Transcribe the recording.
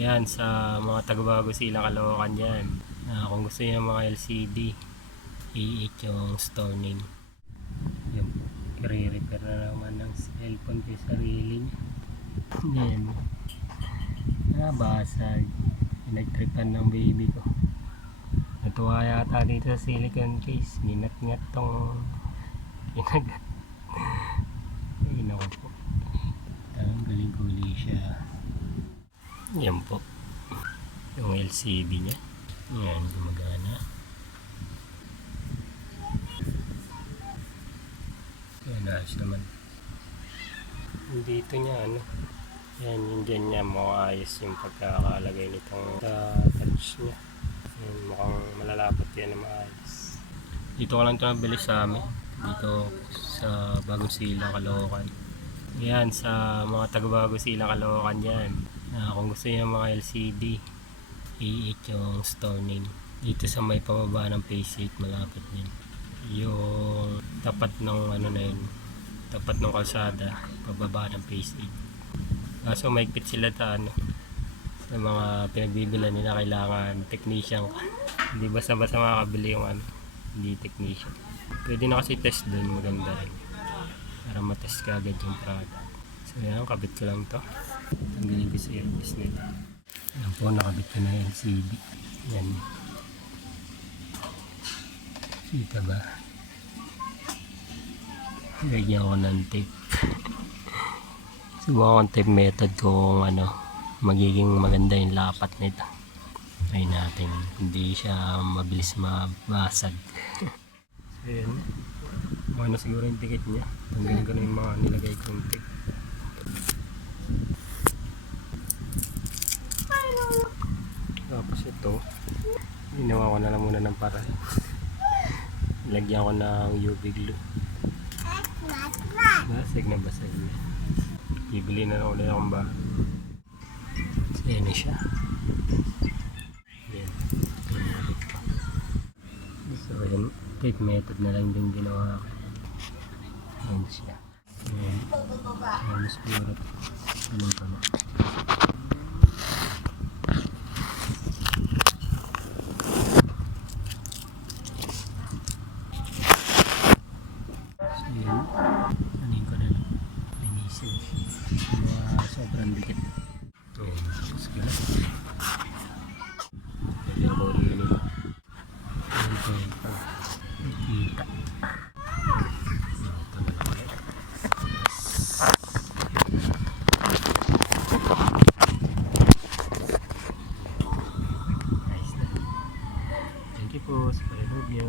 Yan sa mga taga-bago silang Caloocan dyan. Kung gusto niyo ng mga LCD, i8 yung store name. Yung i-repair na naman ng cellphone ko sarili niya. Yan. Basag. Pinagtripan ng baby ko. Natuwa yata dito sa silicone case. Ginat-ngat tong kinagat. Ay naku po. Tanggalin ko ulit siya. Yan po. Yung LCD nya. Yan, gumagana. Yan, ayos naman. Dito niya ano. Yan, yung dyan niya maayos yung pagkakalagay nitong touch niya. Yan, mukhang malalapat yan na maayos. Dito ko lang ito nabili sa amin. Dito sa Bagong Silang, Caloocan. Yan, sa mga taga-Bagong Silang, Caloocan dyan. Kung gusto niyo ng mga LCD, i8 yung store name. Dito sa may pababa ng Phase 8, malapit din. Yung tapat ng ano na yun, tapat ng kalsada, pababa ng Phase 8. Kaso maigpit sila ta ano, sa mga pinagbibilan nila kailangan technician ka. Hindi basta-basta makakabili yung ano, hindi technician. Pwede na kasi test dun, maganda rin. Para matest ka agad yung product. So yan, kabit ko lang to. Tanggalin ko sa earpiece nito. Yan po, nakabit ko na yung LCD. Yan. Kita ba? Lagyan ko ng tape. Subukan ko tape method kung ano, magiging maganda yung lapat nito. Ay natin, hindi siya mabilis mabasag. So yan. Ano siguro yung ticket niya. Tanggalin ko na yung mga nilagay kong tape. Tapos ito, ginawa ko na lang muna ng paraan. Lagyan ko ng UV glue. Basag na basag na. Bibili na lang ulit akong bahay. So yan na siya. Yan. So yan, tape method na lang din ginawa ko. Yan siya. Yan. Yan siguro. Ganun pa na. Ayan, anin ko na lang linisin mga sobrang dikit. Ayan, tapos ko na lagyan ko ulit nila. Ayan po yun pa nakikita. Ito na lang ulit. Nice na. Thank you po sa panonood nyo.